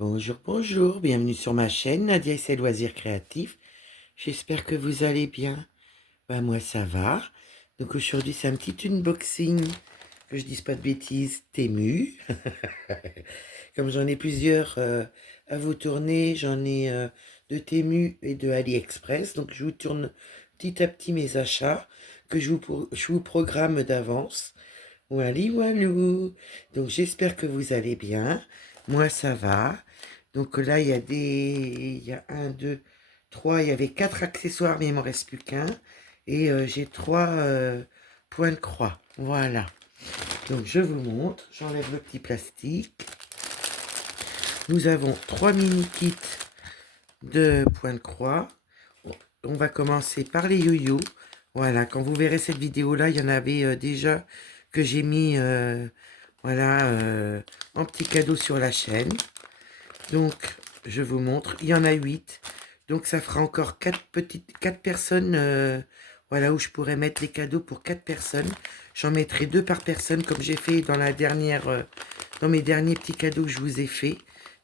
Bonjour, bonjour, bienvenue sur ma chaîne Nadia et ses loisirs créatifs. J'espère que vous allez bien. Moi ça va. Donc aujourd'hui c'est un petit unboxing, que je dise pas de bêtises, Temu. Comme j'en ai plusieurs à vous tourner, j'en ai de Temu et de AliExpress. Donc je vous tourne petit à petit mes achats que je vous programme d'avance. Wally walou. Donc j'espère que vous allez bien. Moi ça va. Donc là il y a un, deux, trois, il y avait quatre accessoires mais il m'en reste plus qu'un. Et j'ai trois points de croix. Voilà. Donc je vous montre. J'enlève le petit plastique. Nous avons trois mini kits de points de croix. On va commencer par les yo-yo. Voilà, quand vous verrez cette vidéo-là, il y en avait déjà que j'ai mis voilà, en petit cadeau sur la chaîne. Donc, je vous montre. Il y en a 8. Donc, ça fera encore 4 personnes. Voilà, où je pourrais mettre les cadeaux pour 4 personnes. J'en mettrai 2 par personne, comme j'ai fait dans la dernière, dans mes derniers petits cadeaux que je vous ai fait.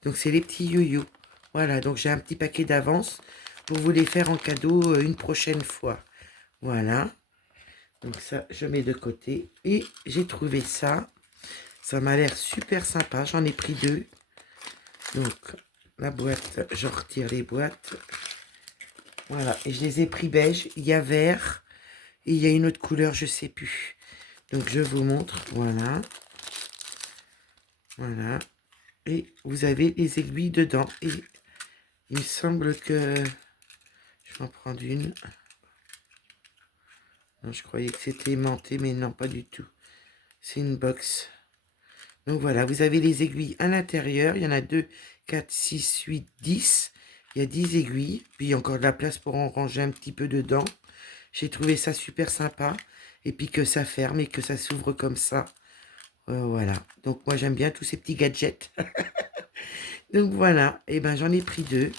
Donc, c'est les petits yo-yo. Voilà, donc j'ai un petit paquet d'avance pour vous les faire en cadeau une prochaine fois. Voilà. Donc ça, je mets de côté. Et j'ai trouvé ça. Ça m'a l'air super sympa. J'en ai pris 2. Donc, la boîte, je retire les boîtes. Voilà. Et je les ai pris beige. Il y a vert. Et il y a une autre couleur, je sais plus. Donc, je vous montre. Voilà. Voilà. Et vous avez les aiguilles dedans. Et il me semble que... Je vais en prendre une. Non, je croyais que c'était aimanté, mais non, pas du tout. C'est une box. Donc voilà, vous avez les aiguilles à l'intérieur. Il y en a 2, 4, 6, 8, 10. Il y a 10 aiguilles. Puis il y a encore de la place pour en ranger un petit peu dedans. J'ai trouvé ça super sympa. Et puis que ça ferme et que ça s'ouvre comme ça. Voilà. Donc moi j'aime bien tous ces petits gadgets. Donc voilà. Et ben j'en ai pris 2.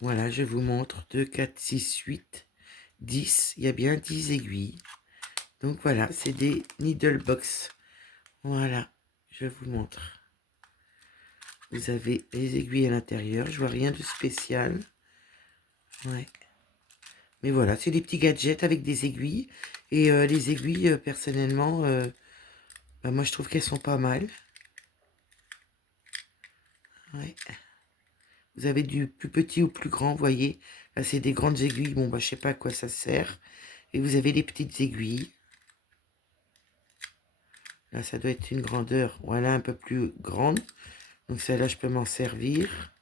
Voilà, je vous montre. 2, 4, 6, 8, 10. Il y a bien 10 aiguilles. Donc voilà, c'est des needle box. Voilà, je vous montre. Vous avez les aiguilles à l'intérieur. Je vois rien de spécial. Ouais. Mais voilà, c'est des petits gadgets avec des aiguilles. Et les aiguilles, personnellement, moi je trouve qu'elles sont pas mal. Ouais. Vous avez du plus petit au plus grand, vous voyez. Là, c'est des grandes aiguilles. Bon, je sais pas à quoi ça sert. Et vous avez les petites aiguilles. Là, ça doit être une grandeur, voilà, un peu plus grande. Donc celle-là, je peux m'en servir.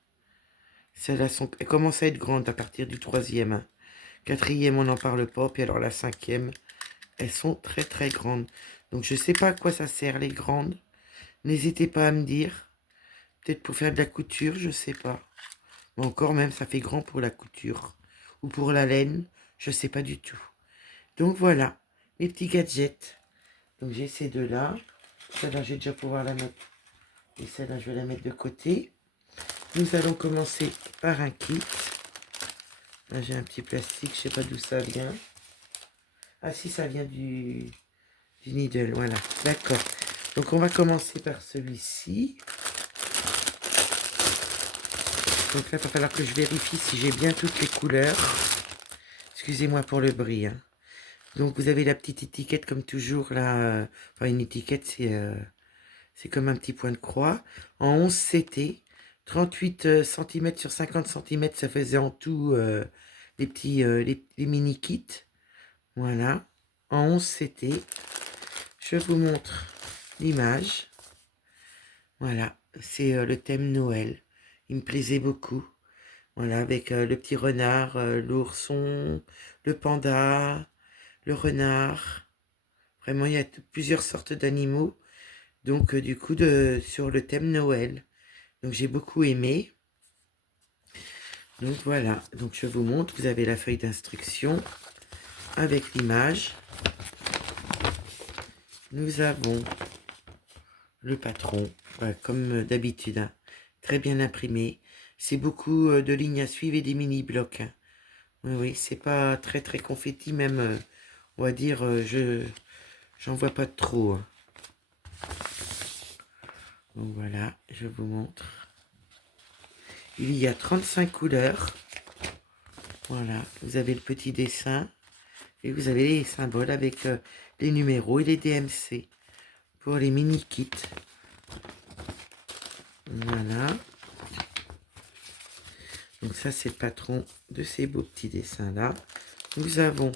Celles-là elles commencent à être grandes à partir du 3e. Hein. 4e, on n'en parle pas. Puis alors la 5e, elles sont très très grandes. Donc je ne sais pas à quoi ça sert les grandes. N'hésitez pas à me dire. Peut-être pour faire de la couture, je ne sais pas. Mais encore même, ça fait grand pour la couture. Ou pour la laine, je ne sais pas du tout. Donc voilà, mes petits gadgets. Donc j'ai ces deux-là. Celle-là, je vais déjà pouvoir la mettre. Et celle-là, je vais la mettre de côté. Nous allons commencer par un kit. Là, j'ai un petit plastique, je sais pas d'où ça vient. Ah si, ça vient du needle, voilà. D'accord. Donc, on va commencer par celui-ci. Donc là, il va falloir que je vérifie si j'ai bien toutes les couleurs. Excusez-moi pour le bruit. Hein. Donc, vous avez la petite étiquette comme toujours, là. Enfin, une étiquette, c'est comme un petit point de croix. En 11 CT, 38 cm sur 50 cm, ça faisait en tout les petits les mini kits. Voilà. En 11 CT. Je vous montre l'image. Voilà. C'est le thème Noël. Il me plaisait beaucoup. Voilà, avec le petit renard, l'ourson, le panda, le renard. Vraiment, il y a plusieurs sortes d'animaux. Donc, du coup, sur le thème Noël. Donc, j'ai beaucoup aimé. Donc, voilà. Donc, je vous montre. Vous avez la feuille d'instruction avec l'image. Nous avons le patron, voilà, comme d'habitude. Hein. Très bien imprimé. C'est beaucoup de lignes à suivre et des mini-blocs. Hein. Oui, oui, c'est pas très, très confetti. Même, on va dire, j'en vois pas trop. Hein. Donc voilà, je vous montre. Il y a 35 couleurs. Voilà, vous avez le petit dessin et vous avez les symboles avec les numéros et les DMC pour les mini kits. Voilà. Donc ça, c'est le patron de ces beaux petits dessins-là. Nous avons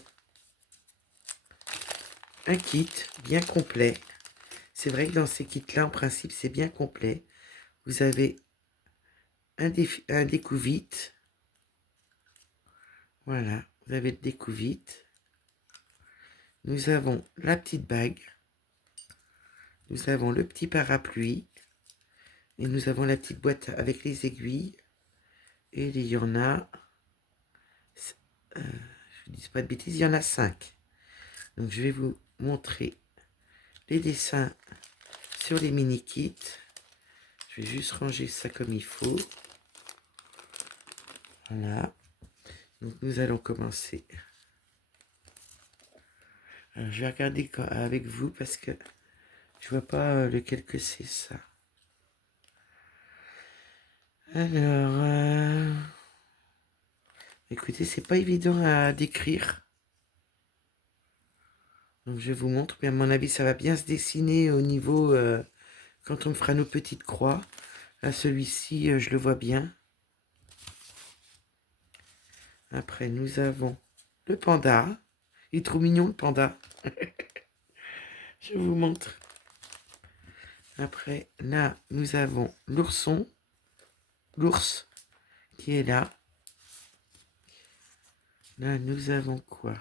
un kit bien complet. C'est vrai que dans ces kits-là, en principe, c'est bien complet. Vous avez un découvite. Voilà, vous avez le découvite. Nous avons la petite bague. Nous avons le petit parapluie. Et nous avons la petite boîte avec les aiguilles. Et il y en a... je ne dis pas de bêtises, il y en a 5. Donc je vais vous montrer les dessins sur les mini kits. Je vais juste ranger ça comme il faut. Voilà. Donc nous allons commencer. Alors, je vais regarder avec vous parce que je vois pas lequel que c'est ça. Alors, écoutez, c'est pas évident à décrire. Donc je vous montre, mais à mon avis, ça va bien se dessiner au niveau quand on fera nos petites croix. Là, celui-ci, je le vois bien. Après, nous avons le panda. Il est trop mignon, le panda. Je vous montre. Après, là, nous avons l'ourson. L'ours qui est là. Là, nous avons quoi?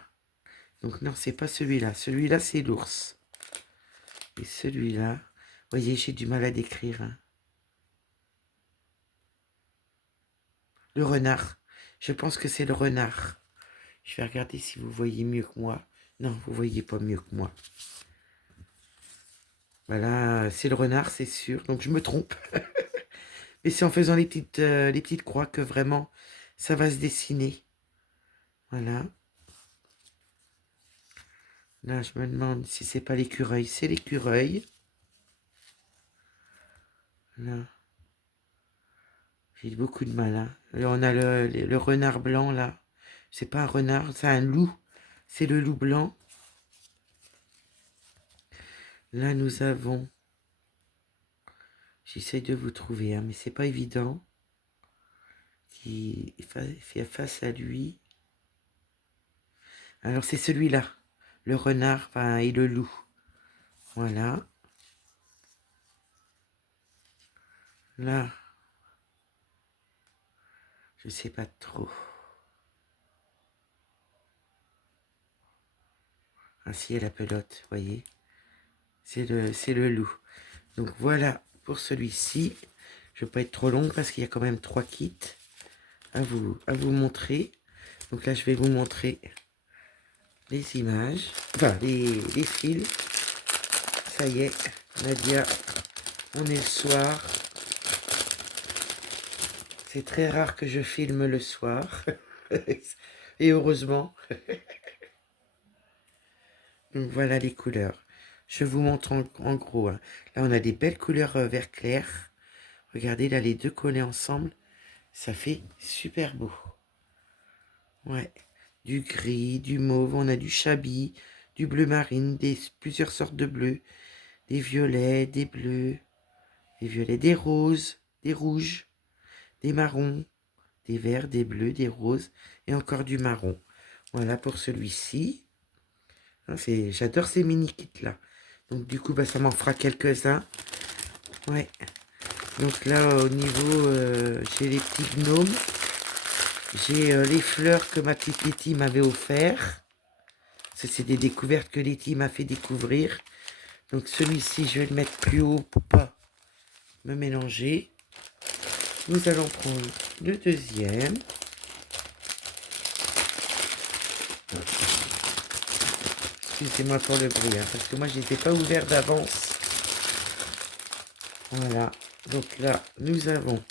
Donc, non, c'est pas celui-là. Celui-là, c'est l'ours. Et celui-là, vous voyez, j'ai du mal à décrire. Hein. Le renard. Je pense que c'est le renard. Je vais regarder si vous voyez mieux que moi. Non, vous voyez pas mieux que moi. Voilà, c'est le renard, c'est sûr. Donc, je me trompe. Mais c'est en faisant les petites croix que vraiment, ça va se dessiner. Voilà. Là, je me demande si c'est pas l'écureuil. C'est l'écureuil. Là. J'ai beaucoup de mal. Hein. Là, on a le renard blanc, là. C'est pas un renard, c'est un loup. C'est le loup blanc. Là, nous avons... J'essaye de vous trouver, hein, mais c'est pas évident. Qui fait face à lui. Alors, c'est celui-là. Le renard enfin, et le loup. Voilà. Là. Je sais pas trop. Ainsi est la pelote, vous voyez. C'est le loup. Donc voilà pour celui-ci. Je ne vais pas être trop longue parce qu'il y a quand même 3 kits à vous montrer. Donc là, je vais vous montrer les images. Enfin, les fils. Ça y est, Nadia, on est le soir. C'est très rare que je filme le soir. Et heureusement. Donc voilà les couleurs. Je vous montre en gros. Hein. Là, on a des belles couleurs vert clair. Regardez, là, les deux collés ensemble. Ça fait super beau. Ouais. Du gris, du mauve, on a du chabi, du bleu marine, plusieurs sortes de bleus. Des violets, des bleus, des violets, des roses, des rouges, des marrons, des verts, des bleus, des roses et encore du marron. Voilà pour celui-ci. J'adore ces mini-kits là. Donc du coup, bah, ça m'en fera quelques-uns. Ouais. Donc là, au niveau, j'ai les petits gnomes. J'ai les fleurs que ma petite Letty m'avait offert. Ça, c'est des découvertes que Letty m'a fait découvrir. Donc celui-ci, je vais le mettre plus haut pour pas me mélanger. Nous allons prendre le deuxième. Excusez-moi pour le bruit, hein, parce que moi, je n'étais pas ouvert d'avance. Voilà. Donc là, nous avons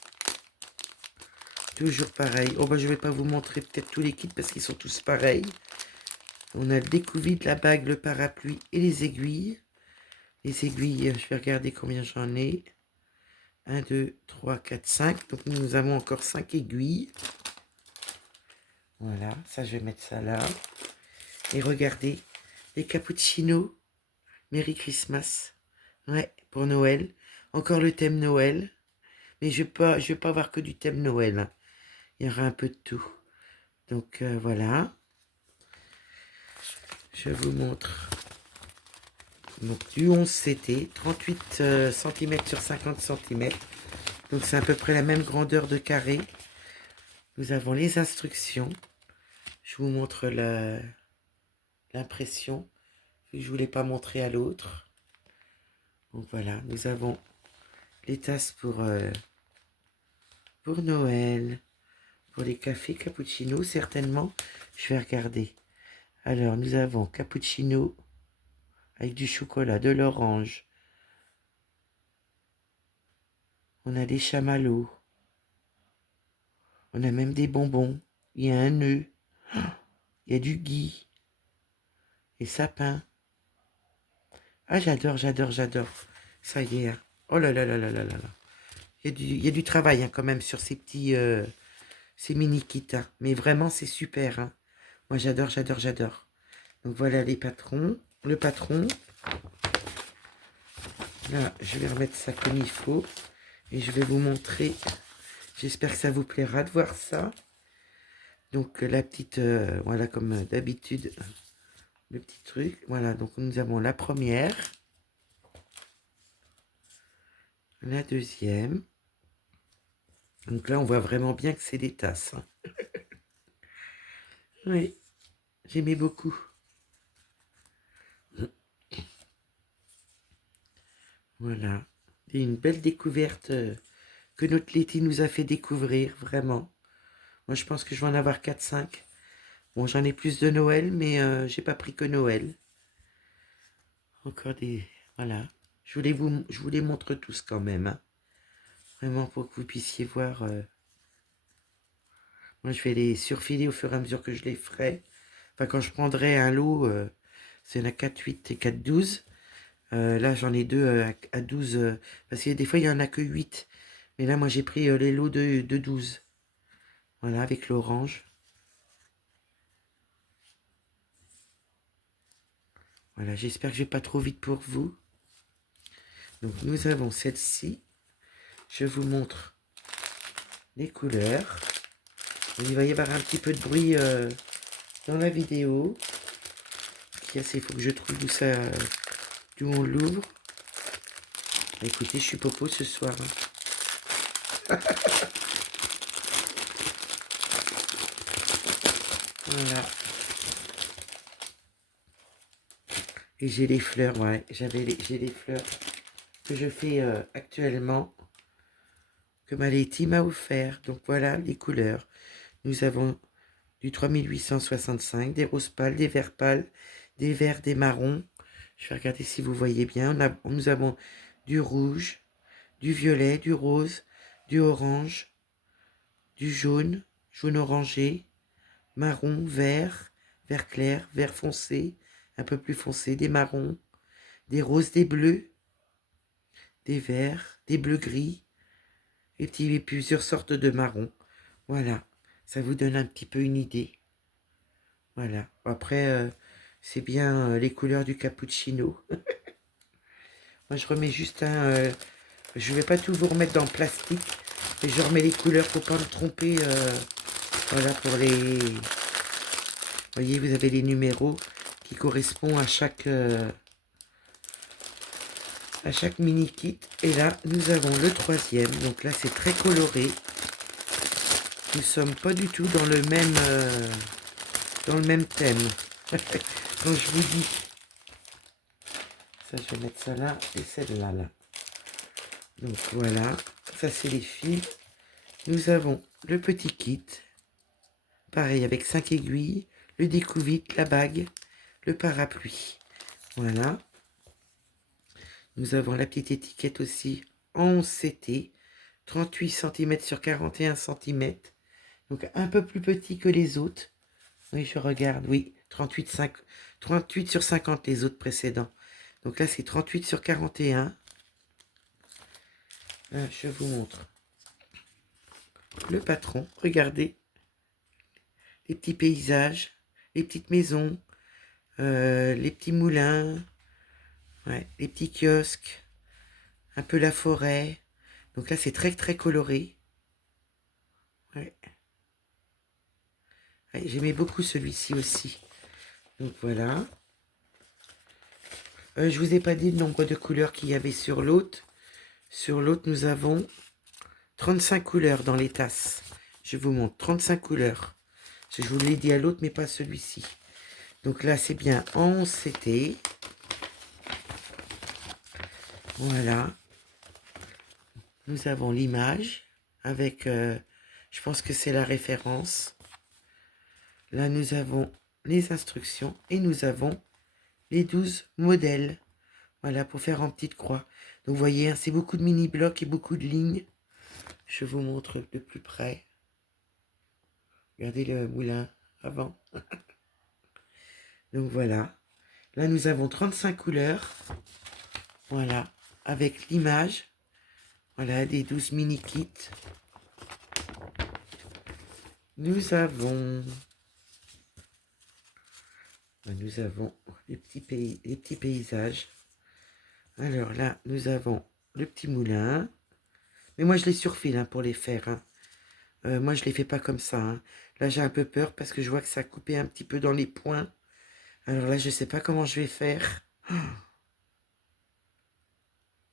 toujours pareil. Oh, bah, je ne vais pas vous montrer peut-être tous les kits parce qu'ils sont tous pareils. On a le découvite, la bague, le parapluie et les aiguilles. Les aiguilles, je vais regarder combien j'en ai. 1, 2, 3, 4, 5. Donc nous avons encore 5 aiguilles. Voilà, ça je vais mettre ça là. Et regardez, les cappuccinos. Merry Christmas. Ouais, pour Noël. Encore le thème Noël. Mais je vais pas avoir que du thème Noël, hein. Il y aura un peu de tout. Donc voilà. Je vous montre. Donc du 11 CT, 38 cm sur 50 cm. Donc c'est à peu près la même grandeur de carré. Nous avons les instructions. Je vous montre l'impression. Je ne voulais pas montrer à l'autre. Donc voilà, nous avons les tasses pour Noël. Pour les cafés cappuccino, certainement. Je vais regarder. Alors, nous avons cappuccino avec du chocolat, de l'orange. On a des chamallows. On a même des bonbons. Il y a un nœud. Il y a du gui. Et sapin. Ah, j'adore, j'adore, j'adore. Ça y est, hein. Oh là là là là là là là. Il y a du travail, hein, quand même sur ces petits... ces mini kits, hein. Mais vraiment, c'est super, hein. Moi, j'adore, j'adore, j'adore. Donc voilà les patrons. Le patron. Là, je vais remettre ça comme il faut. Et je vais vous montrer. J'espère que ça vous plaira de voir ça. Donc la petite, voilà comme d'habitude, le petit truc. Voilà, donc nous avons la première. La deuxième. Donc là, on voit vraiment bien que c'est des tasses, hein. Oui, j'aimais beaucoup. Voilà. Et une belle découverte que notre Letty nous a fait découvrir, vraiment. Moi, je pense que je vais en avoir 4-5. Bon, j'en ai plus de Noël, mais j'ai pas pris que Noël. Encore des... Voilà. Je vous les montre tous quand même, hein. Vraiment pour que vous puissiez voir. Moi, je vais les surfiler au fur et à mesure que je les ferai. Enfin, quand je prendrai un lot, c'est la 4, 8 et 4, 12. Là, j'en ai deux à 12. Parce que des fois, il n'y en a que 8. Mais là, moi, j'ai pris les lots de 12. Voilà, avec l'orange. Voilà, j'espère que je vais pas trop vite pour vous. Donc, nous avons celle-ci. Je vous montre les couleurs. Il va y avoir un petit peu de bruit dans la vidéo. Il faut que je trouve d'où on l'ouvre. Écoutez, je suis popo ce soir, hein. Voilà. Et j'ai les fleurs, ouais. J'ai les fleurs que je fais actuellement, que ma Letty m'a offert. Donc voilà les couleurs. Nous avons du 3865, des roses pâles, des verts pâles, des verts, des marrons. Je vais regarder si vous voyez bien. Nous avons du rouge, du violet, du rose, du orange, du jaune, jaune orangé, marron, vert, vert clair, vert foncé, un peu plus foncé, des marrons, des roses, des bleus, des verts, des bleus gris, et plusieurs sortes de marrons. Voilà, ça vous donne un petit peu une idée. Voilà, après, c'est bien les couleurs du cappuccino. Moi, je remets juste je vais pas tout vous remettre dans le plastique, et je remets les couleurs, faut pas me tromper. Voilà, pour les... Vous voyez, vous avez les numéros qui correspondent à chaque mini kit. Et là, nous avons le troisième. Donc là, c'est très coloré. Nous sommes pas du tout dans le même thème. Quand je vous dis... Ça, je vais mettre ça là et celle-là, là. Donc voilà, ça c'est les fils. Nous avons le petit kit. Pareil, avec 5 aiguilles, le découvite, la bague, le parapluie. Voilà. Nous avons la petite étiquette aussi en 11 CT, 38 cm sur 41 cm. Donc un peu plus petit que les autres. Oui, je regarde, oui, 38 sur 50 les autres précédents. Donc là, c'est 38 sur 41. Là, je vous montre le patron. Regardez les petits paysages, les petites maisons, les petits moulins, ouais, les petits kiosques, un peu la forêt. Donc là, c'est très très coloré. Ouais. Ouais, j'aimais beaucoup celui-ci aussi. Donc voilà. Je vous ai pas dit le nombre de couleurs qu'il y avait sur l'autre. Sur l'autre, nous avons 35 couleurs dans les tasses. Je vous montre 35 couleurs. Je vous l'ai dit à l'autre, mais pas celui-ci. Donc là, c'est bien en 11 CT. Voilà. Nous avons l'image avec, je pense que c'est la référence. Là, nous avons les instructions et nous avons les 12 modèles. Voilà, pour faire en petite croix. Donc, vous voyez, hein, c'est beaucoup de mini-blocs et beaucoup de lignes. Je vous montre de plus près. Regardez le moulin avant. Donc, voilà. Là, nous avons 35 couleurs. Voilà, avec l'image. Voilà, des 12 mini-kits. Nous avons les petits paysages. Alors là, nous avons le petit moulin. Mais moi, je les surfile hein, pour les faire. Hein. Moi, je les fais pas comme ça. Hein. Là, j'ai un peu peur parce que je vois que ça a coupé un petit peu dans les points. Alors là, je sais pas comment je vais faire.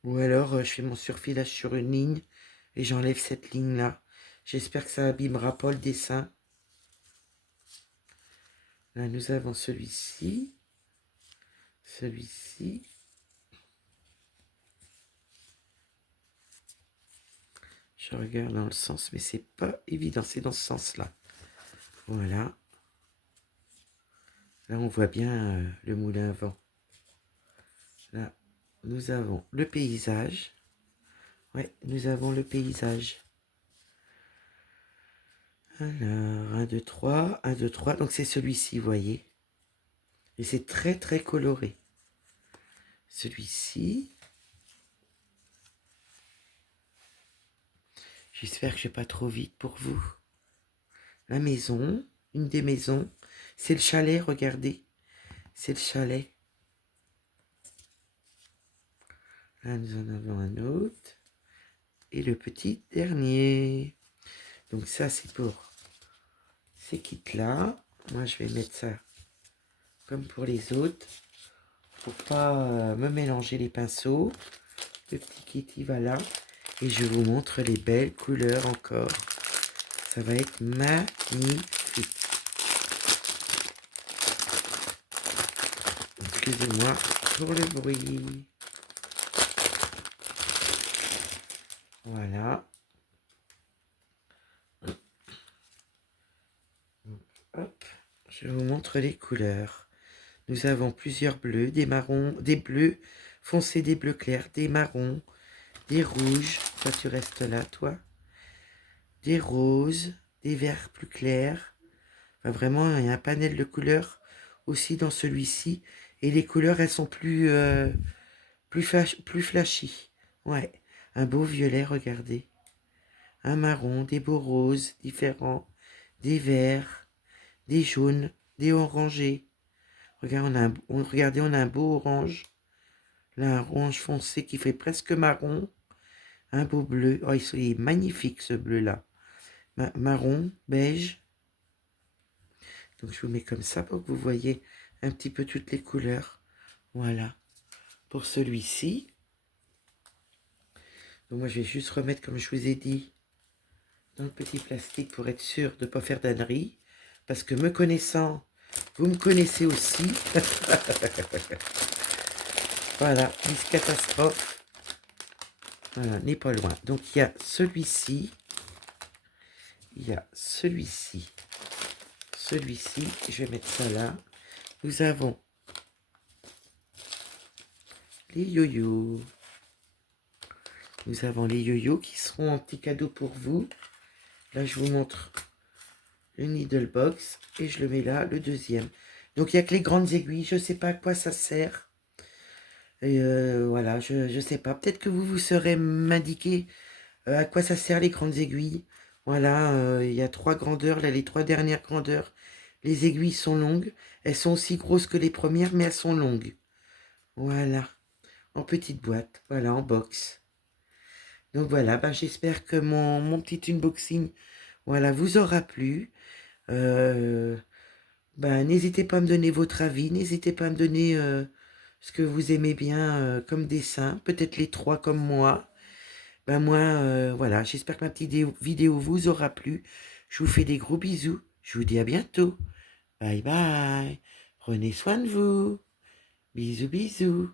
Ou alors, je fais mon surfilage sur une ligne et j'enlève cette ligne-là. J'espère que ça abîmera pas le dessin. Là, nous avons celui-ci. Celui-ci. Je regarde dans le sens, mais c'est pas évident. C'est dans ce sens-là. Voilà. Là, on voit bien le moulin à vent. Là, nous avons le paysage. Ouais, nous avons le paysage. Alors, 1, 2, 3, 1, 2, 3. Donc, c'est celui-ci, vous voyez. Et c'est très, très coloré. Celui-ci. J'espère que je ne vais pas trop vite pour vous. La maison, une des maisons. C'est le chalet, regardez. C'est le chalet. Là, nous en avons un autre. Et le petit dernier. Donc ça, c'est pour ces kits-là. Moi, je vais mettre ça comme pour les autres. Pour pas me mélanger les pinceaux. Le petit kit, il va là. Et je vous montre les belles couleurs encore. Ça va être magnifique. Excusez-moi pour le bruit. Voilà. Hop, je vous montre les couleurs. Nous avons plusieurs bleus, des marrons, des bleus foncés, des bleus clairs, des marrons, des rouges. Toi, tu restes là, toi. Des roses, des verts plus clairs. Enfin, vraiment, il y a un panel de couleurs aussi dans celui-ci. Et les couleurs, elles sont plus flashy. Ouais, un beau violet, regardez. Un marron, des beaux roses différents, des verts, des jaunes, des orangés. Regardez, on a un beau orange. Là, un orange foncé qui fait presque marron. Un beau bleu. Oh, il est magnifique ce bleu-là. Marron, beige. Donc, je vous mets comme ça pour que vous voyez un petit peu toutes les couleurs. Voilà. Pour celui-ci. Donc, moi, je vais juste remettre, comme je vous ai dit, dans le petit plastique pour être sûr de ne pas faire d'ânerie. Parce que me connaissant, vous me connaissez aussi. Voilà, Miss Catastrophe. Voilà, n'est pas loin. Donc, il y a celui-ci. Il y a celui-ci. Celui-ci, je vais mettre ça là. Nous avons les yo-yo. Nous avons les yo-yo qui seront en petit cadeau pour vous. Là, je vous montre le needle box. Et je le mets là, le deuxième. Donc, il n'y a que les grandes aiguilles. Je ne sais pas à quoi ça sert. Et voilà, je ne sais pas. Peut-être que vous saurez m'indiquer À quoi ça sert les grandes aiguilles? Voilà, il y a 3 grandeurs, là, les 3 dernières grandeurs. Les aiguilles sont longues. Elles sont aussi grosses que les premières, mais elles sont longues. Voilà, en petite boîte, voilà, en box. Donc voilà, ben, j'espère que mon petit unboxing, voilà, vous aura plu. Euh, Ben, n'hésitez pas à me donner votre avis, n'hésitez pas à me donner ce que vous aimez bien comme dessin, peut-être les 3 comme moi. Ben moi, voilà, j'espère que ma petite vidéo vous aura plu. Je vous fais des gros bisous. Je vous dis à bientôt. Bye bye. Prenez soin de vous. Bisous, bisous.